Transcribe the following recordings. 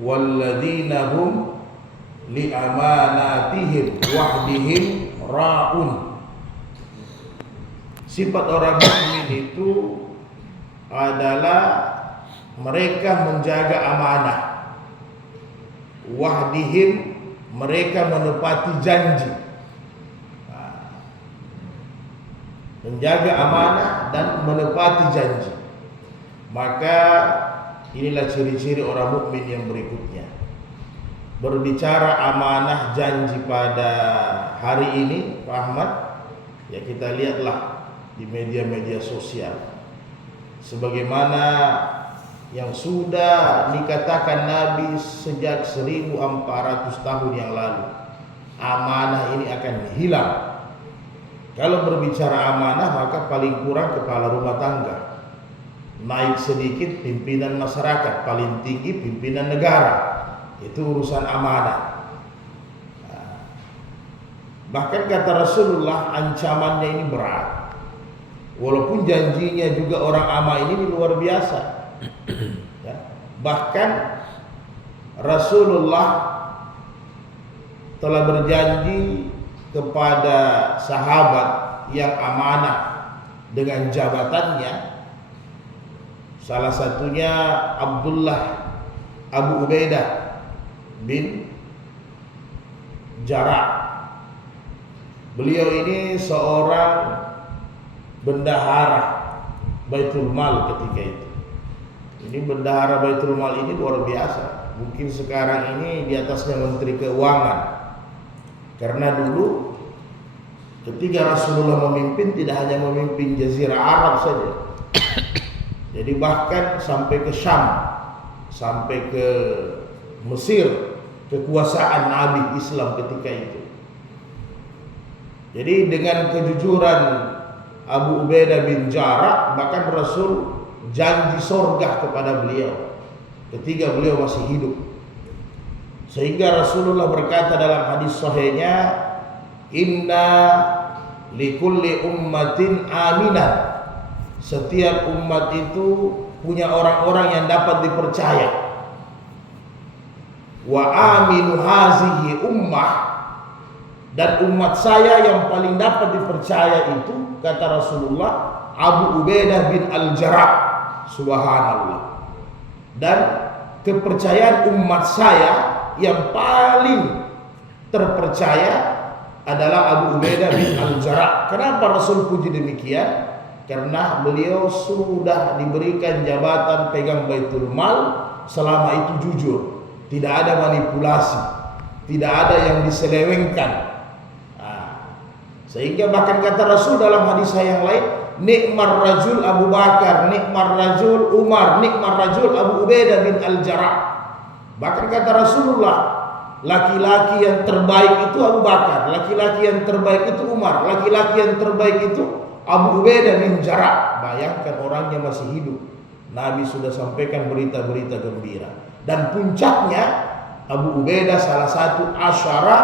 walladzina hum li amanatihim wahdihim ra'un. Sifat orang mukmin itu adalah mereka menjaga amanah, wahdihim mereka menepati janji. Menjaga amanah dan menepati janji. Maka inilah ciri-ciri orang mukmin yang berikutnya. Berbicara amanah janji pada hari ini, Pak Ahmad, ya kita lihatlah di media-media sosial sebagaimana yang sudah dikatakan Nabi sejak 1400 tahun yang lalu. Amanah ini akan hilang. Kalau berbicara amanah, maka paling kurang kepala rumah tangga, naik sedikit pimpinan masyarakat, paling tinggi pimpinan negara. Itu urusan amanah. Bahkan kata Rasulullah, ancamannya ini berat. Walaupun janjinya juga orang ama ini luar biasa. Ya. Bahkan Rasulullah telah berjanji kepada sahabat yang amanah dengan jabatannya. Salah satunya Abdullah Abu Ubaidah bin Jarrah. Beliau ini seorang bendahara Baitul Mal ketika itu. Ini bendahara Baitul Mal ini luar biasa. Mungkin sekarang ini di atasnya Menteri Keuangan. Karena dulu ketika Rasulullah memimpin, tidak hanya memimpin Jazirah Arab saja. Jadi bahkan sampai ke Syam, sampai ke Mesir, kekuasaan Nabi Islam ketika itu. Jadi dengan kejujuran Abu Ubaidah bin Jarrah, bahkan Rasul janji surga kepada beliau ketika beliau masih hidup. Sehingga Rasulullah berkata dalam hadis sahihnya, inna likulli ummatin aminan. Setiap umat itu punya orang-orang yang dapat dipercaya. Wa aminu hazihi ummah, dan umat saya yang paling dapat dipercaya itu, kata Rasulullah, Abu Ubaidah bin Al-Jarrah. Subhanallah. Dan kepercayaan umat saya yang paling terpercaya adalah Abu Ubaidah bin Al-Jarrah. Kenapa Rasul puji demikian? Karena beliau sudah diberikan jabatan pegang Baitul Mal, selama itu jujur, tidak ada manipulasi, tidak ada yang diselewengkan. Sehingga bahkan kata Rasul dalam hadis yang lain, nikmar rajul Abu Bakar, nikmar rajul Umar, nikmar rajul Abu Ubaidah bin Al-Jarrah. Bahkan kata Rasulullah, laki-laki yang terbaik itu Abu Bakar, laki-laki yang terbaik itu Umar, laki-laki yang terbaik itu Abu Ubaidah bin Jarrah. Bayangkan orangnya masih hidup, Nabi sudah sampaikan berita-berita gembira. Dan puncaknya, Abu Ubaidah salah satu asyara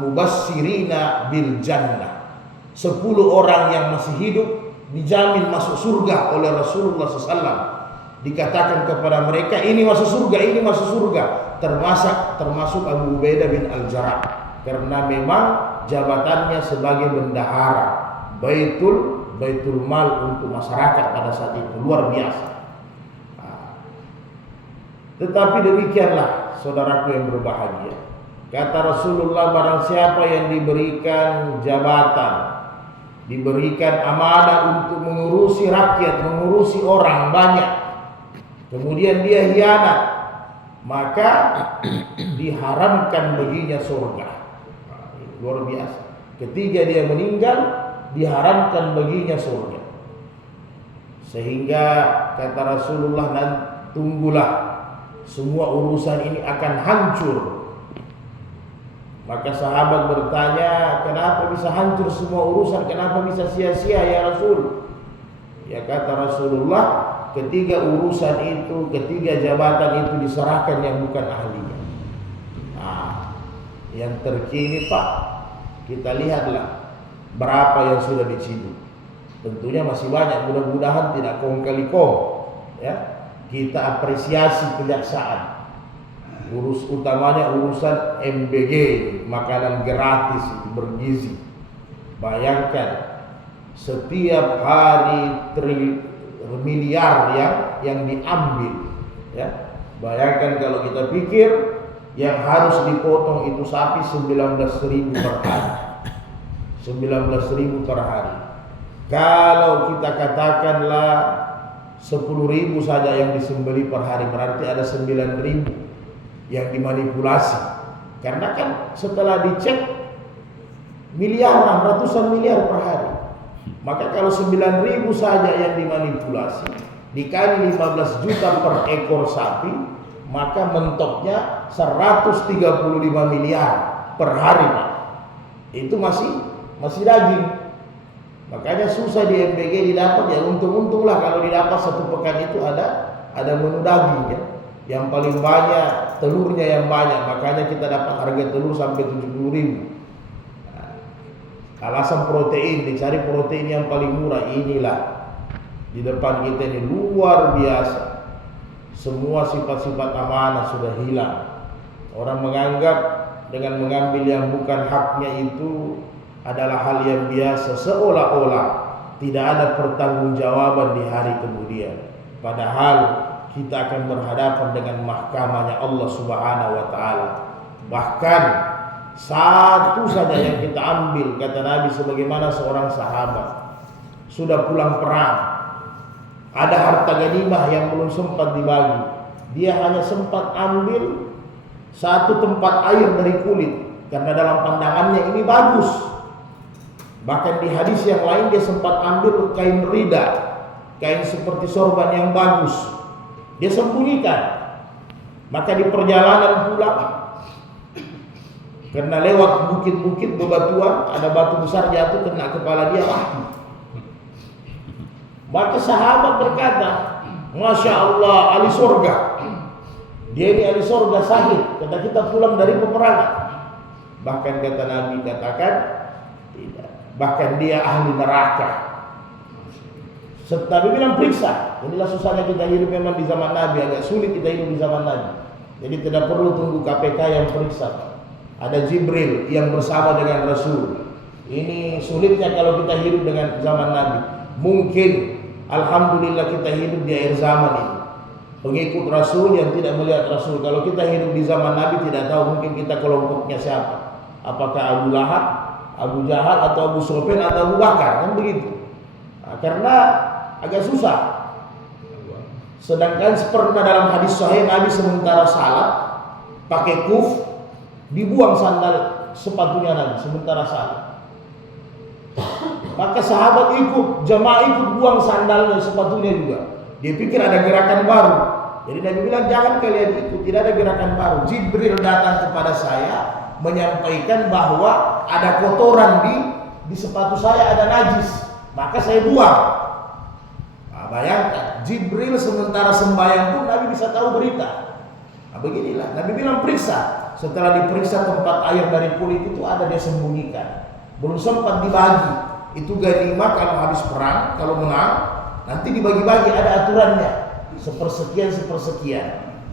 mubasyirina bil jannah. 10 orang yang masih hidup dijamin masuk surga oleh Rasulullah SAW. Dikatakan kepada mereka, ini masuk surga, ini masuk surga. Termasuk Abu Ubaidah bin Al-Jarrah. Karena memang jabatannya sebagai bendahara Baitul Mal untuk masyarakat pada saat itu, luar biasa. Tetapi demikianlah saudaraku yang berbahagia, kata Rasulullah, barang siapa yang diberikan jabatan, diberikan amanah untuk mengurusi rakyat, mengurusi orang banyak, kemudian dia hianat, maka diharamkan baginya surga. Luar biasa. Ketika dia meninggal, diharamkan baginya surga. Sehingga kata Rasulullah, tunggulah, semua urusan ini akan hancur. Maka sahabat bertanya, kenapa bisa hancur semua urusan? Kenapa bisa sia-sia ya Rasul? Ya kata Rasulullah, ketiga urusan itu, ketiga jabatan itu diserahkan yang bukan ahlinya. Nah, yang terkini Pak, kita lihatlah berapa yang sudah diciduk. Tentunya masih banyak, mudah-mudahan tidak kong kali kong. Ya, kita apresiasi kejaksaan. Utamanya urusan MBG, makanan gratis bergizi. Bayangkan setiap hari miliar yang diambil, ya. Bayangkan kalau kita pikir yang harus dipotong itu sapi 19.000 per hari. 19.000 per hari. Kalau kita katakanlah 10.000 saja yang disembeli per hari, berarti ada 9.000 yang dimanipulasi. Karena kan setelah dicek miliaran, ratusan miliar per hari. Maka kalau 9.000 saja yang dimanipulasi dikali 15 juta per ekor sapi, maka mentoknya 135 miliar per hari, Pak. Itu masih daging. Makanya susah di MBG didapat, ya untung-untunglah kalau didapat satu pekan itu ada menu daging, ya. Yang paling banyak telurnya yang banyak, makanya kita dapat harga telur sampai 70.000. Alasan protein, dicari protein yang paling murah. Inilah di depan kita ini luar biasa. Semua sifat-sifat amanah sudah hilang. Orang menganggap dengan mengambil yang bukan haknya itu adalah hal yang biasa, seolah-olah tidak ada pertanggungjawaban di hari kemudian. Padahal kita akan berhadapan dengan mahkamahnya Allah Subhanahu wa taala. Bahkan satu saja yang kita ambil, kata Nabi, sebagaimana seorang sahabat sudah pulang perang, ada harta ganimah yang belum sempat dibagi, dia hanya sempat ambil satu tempat air dari kulit karena dalam pandangannya ini bagus. Bahkan di hadis yang lain dia sempat ambil kain rida, kain seperti sorban yang bagus, dia sembunyikan. Maka di perjalanan pulang, karena lewat bukit-bukit bebatuan, ada batu besar jatuh kena kepala dia, mati. Maka sahabat berkata, Masya Allah, ahli surga. Dia ini ahli surga sahid. Kata kita pulang dari peperangan. Bahkan kata Nabi katakan tidak. Bahkan dia ahli neraka. Nabi bilang periksa. Inilah susahnya kita hidup memang di zaman Nabi. Agak sulit kita hidup di zaman Nabi. Jadi tidak perlu tunggu KPK yang periksa. Ada Jibril yang bersama dengan Rasul. Ini sulitnya kalau kita hidup dengan zaman Nabi. Mungkin alhamdulillah kita hidup di akhir zaman ini. Pengikut Rasul yang tidak melihat Rasul. Kalau kita hidup di zaman Nabi tidak tahu mungkin kita kelompoknya siapa. Apakah Abu Lahab, Abu Jahal, atau Abu Sufyan, atau Abu Bakar, kan begitu. Nah, karena agak susah. Sedangkan pernah dalam hadis sahih Nabi sementara salat pakai kuf, dibuang sandal sepatunya Nabi sementara salat. Maka sahabat ikut, jamaah ikut buang sandalnya, sepatunya juga. Dia pikir ada gerakan baru. Jadi Nabi bilang jangan kalian ikut, tidak ada gerakan baru. Jibril datang kepada saya menyampaikan bahwa ada kotoran di sepatu saya, ada najis. Maka saya buang. Nah, bayangkan, Jibril sementara sembahyang pun Nabi bisa tahu berita. Nah, beginilah, Nabi bilang periksa. Setelah diperiksa tempat air dari kulit itu ada, dia sembunyikan. Belum sempat dibagi. Itu ganimah kalau habis perang, kalau menang nanti dibagi-bagi, ada aturannya. Sepersekian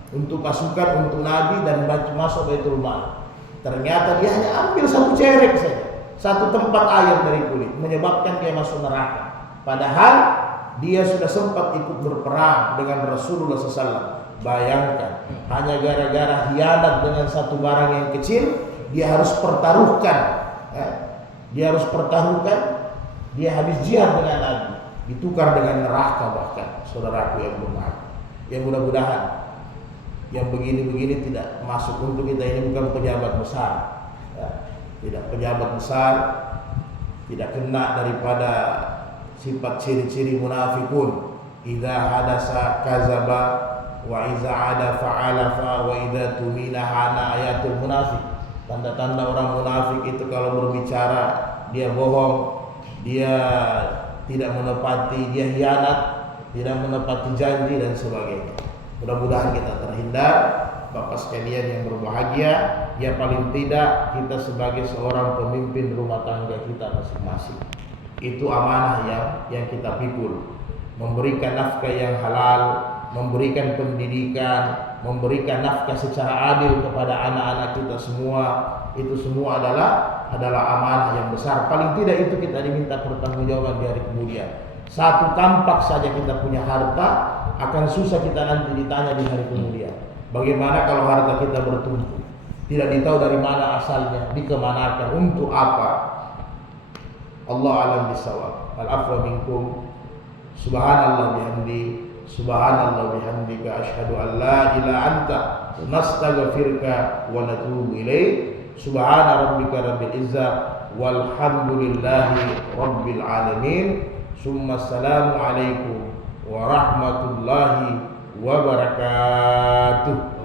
untuk pasukan, untuk Nabi, dan masuk Baitul Mal. Ternyata dia hanya ambil satu cerek saja, satu tempat air dari kulit, menyebabkan dia masuk neraka. Padahal dia sudah sempat ikut berperang dengan Rasulullah SAW. Bayangkan, hanya gara-gara hianat dengan satu barang yang kecil, dia harus pertaruhkan. Dia harus pertaruhkan. Dia habis jihad dengan Nabi, ditukar dengan neraka bahkan. Saudaraku yang berbahagia, yang mudah-mudahan yang begini-begini tidak masuk. Untuk kita ini bukan pejabat besar, ya. Tidak pejabat besar, tidak kena daripada sifat ciri-ciri munafikun. Idza hadasa kazaba wa idza ada fa'alafa wa idza tumina hana, ayatul munafik. Tanda-tanda orang munafik itu kalau berbicara dia bohong, dia tidak menepati, dia hianat, tidak menepati janji dan sebagainya. Mudah-mudahan kita terhindar. Bapak sekalian yang berbahagia, ya paling tidak kita sebagai seorang pemimpin rumah tangga kita masing-masing, itu amanah yang kita pikul. Memberikan nafkah yang halal, memberikan pendidikan, memberikan nafkah secara adil kepada anak-anak kita semua, itu semua adalah amanah yang besar. Paling tidak itu kita diminta pertanggungjawaban di hari kemudian. Satu tampak saja kita punya harta, akan susah kita nanti ditanya di hari kemudian. Bagaimana kalau harta kita bertumpuk, tidak ditahu dari mana asalnya, dikemanakan, untuk apa? Allah alam bisawab. Al-afwa minkum. Subhanallah bihamdi, subhanallah bihamdika, asyhadu an la ilaha anta, nastaghfiruka wa natubu ilaik. Subhana rabbika rabbil izzah walhamdulillahi rabbil alamin. Summa assalamu alaikum warahmatullahi wabarakatuh.